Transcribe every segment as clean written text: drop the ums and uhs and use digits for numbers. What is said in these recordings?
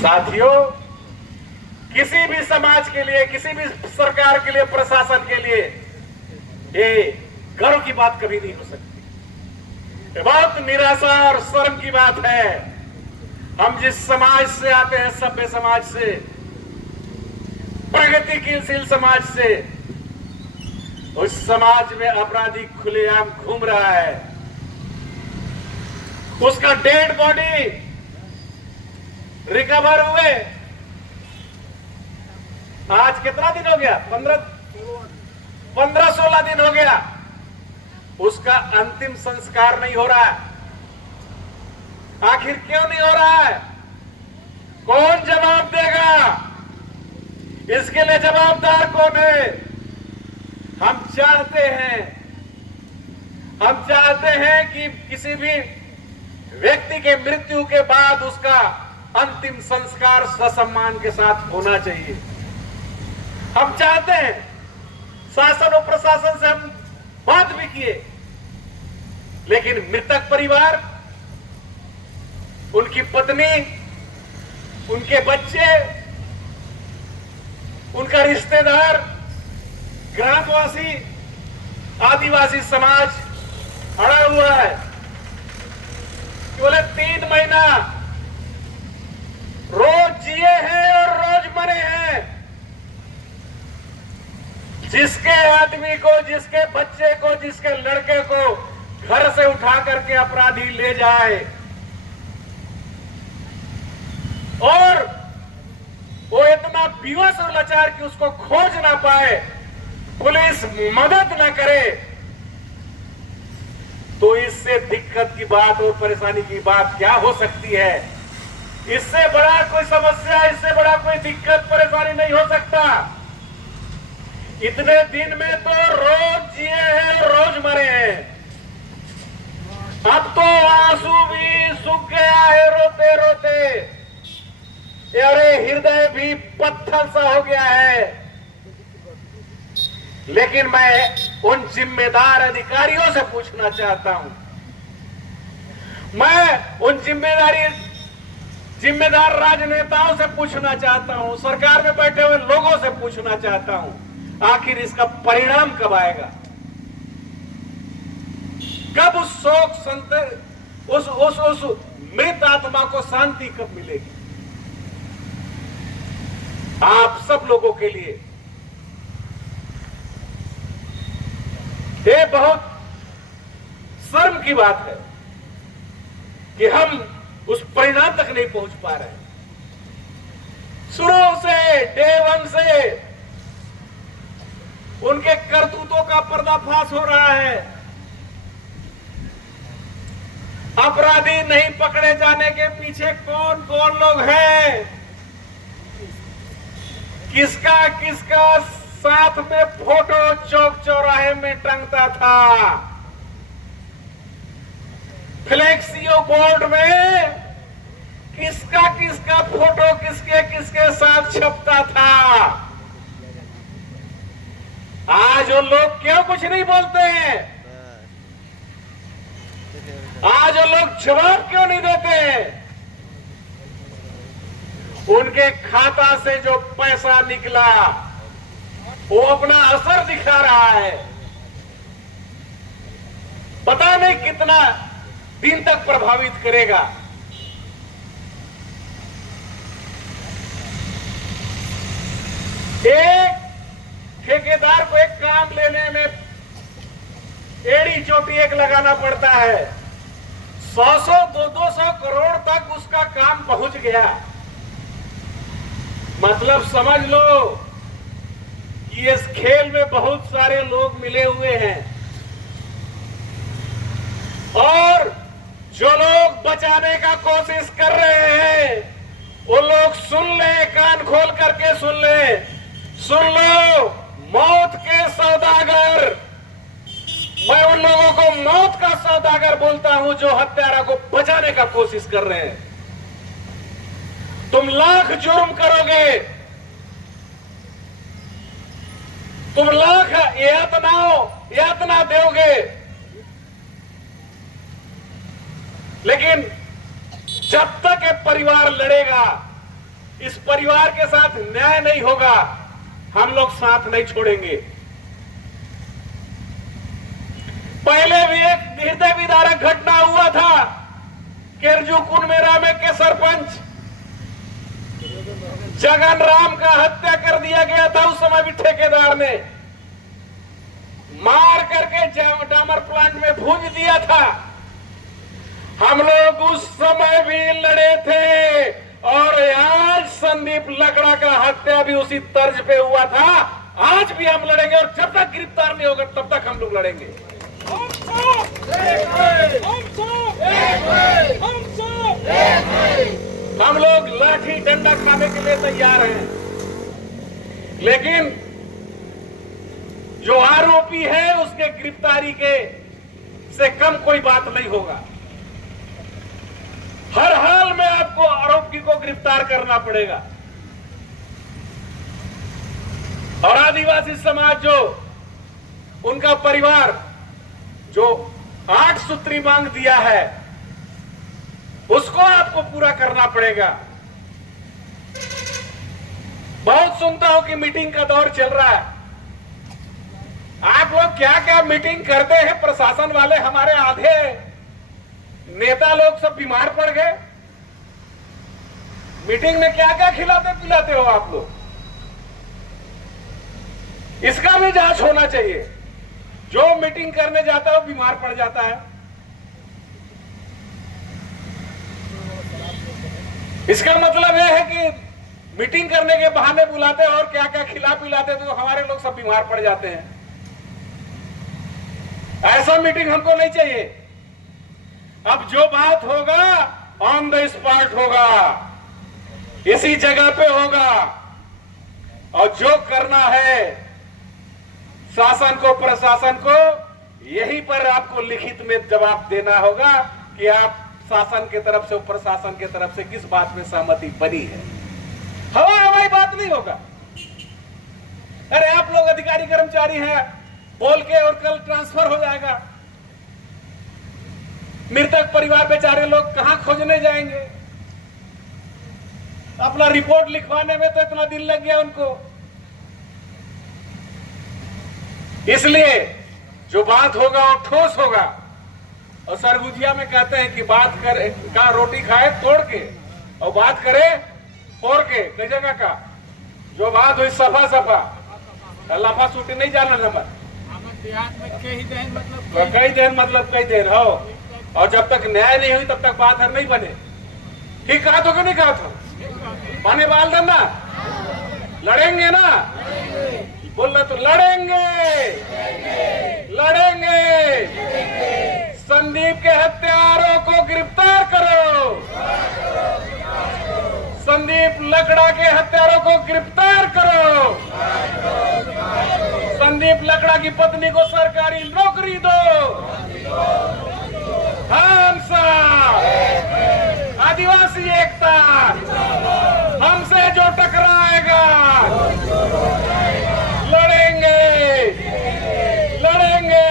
साथियों, किसी भी समाज के लिए, किसी भी सरकार के लिए, प्रशासन के लिए ये गर्व की बात कभी नहीं हो सकती। ये बहुत निराशा और शर्म की बात है। हम जिस समाज से आते हैं, सभ्य समाज से, प्रगतिशील समाज से, उस समाज में अपराधी खुलेआम घूम रहा है। उसका डेड बॉडी रिकवर हुए आज कितना दिन हो गया? 15-16 दिन हो गया। उसका अंतिम संस्कार नहीं हो रहा है। आखिर क्यों नहीं हो रहा है? कौन जवाब देगा? इसके लिए जवाबदार कौन है? हम चाहते हैं कि किसी भी व्यक्ति के मृत्यु के बाद उसका अंतिम संस्कार ससम्मान के साथ होना चाहिए। हम चाहते हैं, शासन और प्रशासन से हम बात भी किए, लेकिन मृतक परिवार, उनकी पत्नी, उनके बच्चे, उनका रिश्तेदार, ग्रामवासी, आदिवासी समाज अड़ा हुआ है। केवल 3 महीना रोज जिए हैं और रोज मरे हैं। जिसके आदमी को, जिसके बच्चे को, जिसके लड़के को घर से उठा करके अपराधी ले जाए और वो इतना बेहोश और लाचार कि उसको खोज ना पाए, पुलिस मदद ना करे, तो इससे दिक्कत की बात और परेशानी की बात क्या हो सकती है? इससे बड़ा कोई समस्या, इससे बड़ा कोई दिक्कत परेशानी नहीं हो सकता। इतने दिन में तो रोज जिए हैं, रोज मरे हैं। अब तो आंसू भी सूख गया है रोते रोते। अरे हृदय भी पत्थर सा हो गया है। लेकिन मैं उन जिम्मेदार अधिकारियों से पूछना चाहता हूं, मैं उन जिम्मेदार राजनेताओं से पूछना चाहता हूं, सरकार में बैठे हुए लोगों से पूछना चाहता हूं, आखिर इसका परिणाम कब आएगा? कब उस शोक उस मृत आत्मा को शांति कब मिलेगी? आप सब लोगों के लिए ये बहुत शर्म की बात है कि हम उस परिणाम तक नहीं पहुंच पा रहे हैं। शुरू से, डे 1 से उनके करतूतों का पर्दाफाश हो रहा है। अपराधी नहीं पकड़े जाने के पीछे कौन कौन लोग हैं, किसका किसका साथ में फोटो चौक चौराहे में टंगता था, फ्लेक्सियो बोर्ड में किसका किसका फोटो किसके किसके साथ छपता था। आज वो लोग क्यों कुछ नहीं बोलते हैं? आज वो लोग जवाब क्यों नहीं देते हैं? उनके खाता से जो पैसा निकला वो अपना असर दिखा रहा है। पता नहीं कितना दिन तक प्रभावित करेगा। एक ठेकेदार को एक काम लेने में एड़ी चोटी एक लगाना पड़ता है। 100-200 करोड़ तक उसका काम पहुंच गया। मतलब समझ लो कि इस खेल में बहुत सारे लोग मिले हुए हैं और जो लोग बचाने का कोशिश कर रहे हैं वो लोग सुन ले, कान खोल करके सुन ले, सुन लो, मौत के सौदागर। मैं उन लोगों को मौत का सौदागर बोलता हूं जो हत्यारा को बचाने का कोशिश कर रहे हैं। तुम लाख जुर्म करोगे, तुम लाख यातना दोगे, लेकिन जब तक ये परिवार लड़ेगा, इस परिवार के साथ न्याय नहीं होगा, हम लोग साथ नहीं छोड़ेंगे। पहले भी एक हृदय विदारक घटना हुआ था केरजू कुनमेरा में के सरपंच जगन राम का हत्या कर दिया गया था। उस समय भी ठेकेदार ने मार करके डामर प्लांट में भूंज दिया था। हम लोग उस समय भी लड़े थे और आज संदीप लकड़ा का हत्या भी उसी तर्ज पे हुआ था। आज भी हम लड़ेंगे और जब तक गिरफ्तार नहीं होगा तब तक हम लोग लड़ेंगे। हम लोग लाठी डंडा खाने के लिए तैयार हैं, लेकिन जो आरोपी है उसके गिरफ्तारी के से कम कोई बात नहीं होगा। हर हाल में आपको आरोपी को गिरफ्तार करना पड़ेगा। और आदिवासी समाज जो उनका परिवार जो 8 सूत्री मांग दिया है उसको आपको पूरा करना पड़ेगा। बहुत सुनता हूं कि मीटिंग का दौर चल रहा है। आप लोग क्या क्या मीटिंग करते हैं, प्रशासन वाले हमारे आधे नेता लोग सब बीमार पड़ गए। मीटिंग में क्या क्या खिलाते पिलाते हो आप लोग, इसका भी जांच होना चाहिए। जो मीटिंग करने जाता है वो बीमार पड़ जाता है। इसका मतलब यह है कि मीटिंग करने के बहाने बुलाते हैं और क्या क्या खिला पिलाते तो हमारे लोग सब बीमार पड़ जाते हैं। ऐसा मीटिंग हमको नहीं चाहिए। अब जो बात होगा ऑन द स्पॉट होगा, इसी जगह पे होगा। और जो करना है शासन को प्रशासन को यहीं पर आपको लिखित में जवाब देना होगा कि आप शासन के तरफ से प्रशासन के तरफ से किस बात में सहमति बनी है। हवाई बात नहीं होगा। अरे आप लोग अधिकारी कर्मचारी हैं, बोल के और कल ट्रांसफर हो जाएगा। मृतक परिवार बेचारे लोग कहां खोजने जाएंगे? अपना रिपोर्ट लिखवाने में तो इतना दिन लग गया उनको। इसलिए जो बात होगा वो ठोस होगा। और सरगुजिया में कहते हैं कि बात करे का रोटी खाए तोड़ के और बात करे फोड़ के। कई जगह का जो बात हुई सफा सफा, लफा सूटी नहीं जाना नंबर। कई देर मतलब कई देर हो। और जब तक न्याय नहीं हुई तब तक बात हर नहीं बने। ठीक कहा तो कि नहीं कहा तो बने बाल देना। लड़ेंगे ना, बोलना तो लड़ेंगे लड़ेंगे। संदीप के हत्यारों को गिरफ्तार करो। संदीप लकड़ा के हत्यारों को गिरफ्तार करो। संदीप लकड़ा की पत्नी को सरकारी नौकरी दो। आदिवासी एकता, हमसे जो टकराएगा लड़ेंगे लड़ेंगे।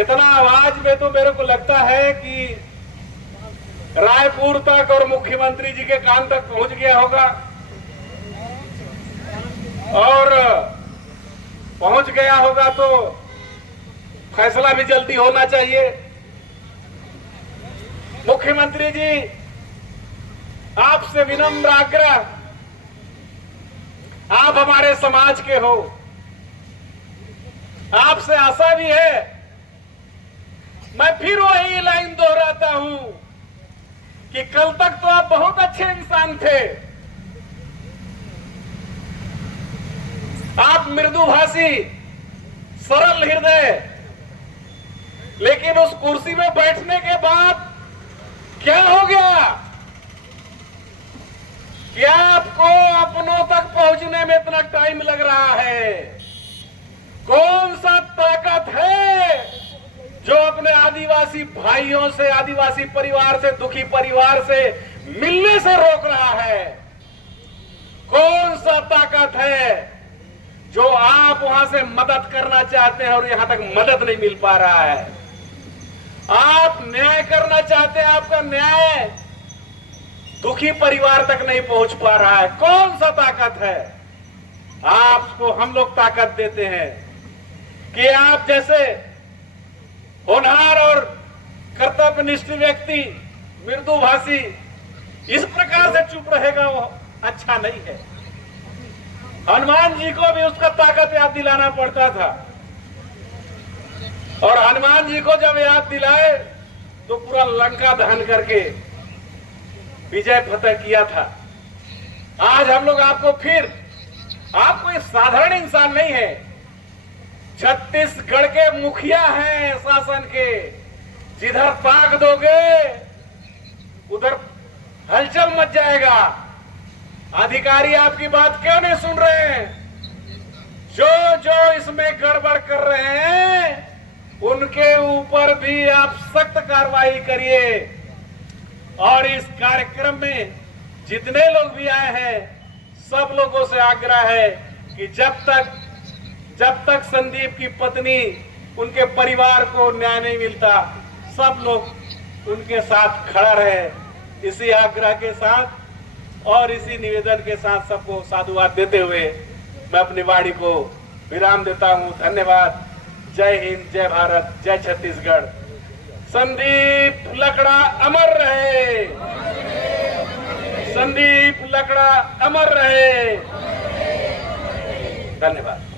इतना आवाज में तो मेरे को लगता है कि रायपुर तक और मुख्यमंत्री जी के कान तक पहुंच गया होगा। और पहुंच गया होगा तो फैसला भी जल्दी होना चाहिए। मुख्यमंत्री जी, आपसे विनम्र आग्रह, आप हमारे समाज के हो, आपसे आशा भी है। मैं फिर वही लाइन दोहराता हूं कि कल तक तो आप बहुत अच्छे इंसान थे। आप मृदुभाषी, सरल हृदय, लेकिन उस कुर्सी में बैठने के बाद क्या हो गया? क्या आपको अपनों तक पहुंचने में इतना टाइम लग रहा है? कौन सा ताकत है जो अपने आदिवासी भाइयों से, आदिवासी परिवार से, दुखी परिवार से मिलने से रोक रहा है? कौन सा ताकत है जो आप वहां से मदद करना चाहते हैं और यहां तक मदद नहीं मिल पा रहा है? आप न्याय करना चाहते हैं, आपका न्याय दुखी परिवार तक नहीं पहुंच पा रहा है। कौन सा ताकत है? आपको हम लोग ताकत देते हैं कि आप जैसे होनहार और कर्तव्यनिष्ठ व्यक्ति, मृदुभाषी, इस प्रकार से चुप रहेगा वो अच्छा नहीं है। हनुमान जी को भी उसका ताकत याद दिलाना पड़ता था, और हनुमान जी को जब याद दिलाए तो पूरा लंका दहन करके विजय फतह किया था। आज हम लोग आपको फिर, आप कोई साधारण इंसान नहीं है, छत्तीसगढ़ के मुखिया हैं शासन के। जिधर ताक दोगे उधर हलचल मच जाएगा। अधिकारी आपकी बात क्यों नहीं सुन रहे हैं? जो जो इसमें गड़बड़ कर रहे हैं उनके ऊपर भी आप सख्त कार्रवाई करिए। और इस कार्यक्रम में जितने लोग भी आए हैं, सब लोगों से आग्रह है कि जब तक संदीप की पत्नी, उनके परिवार को न्याय नहीं मिलता, सब लोग उनके साथ खड़ा रहे। इसी आग्रह के साथ और इसी निवेदन के साथ सबको साधुवाद देते हुए मैं अपनी वाणी को विराम देता हूं। धन्यवाद। जय हिंद, जय भारत, जय छत्तीसगढ़। संदीप लकड़ा अमर रहे। संदीप लकड़ा अमर रहे। धन्यवाद।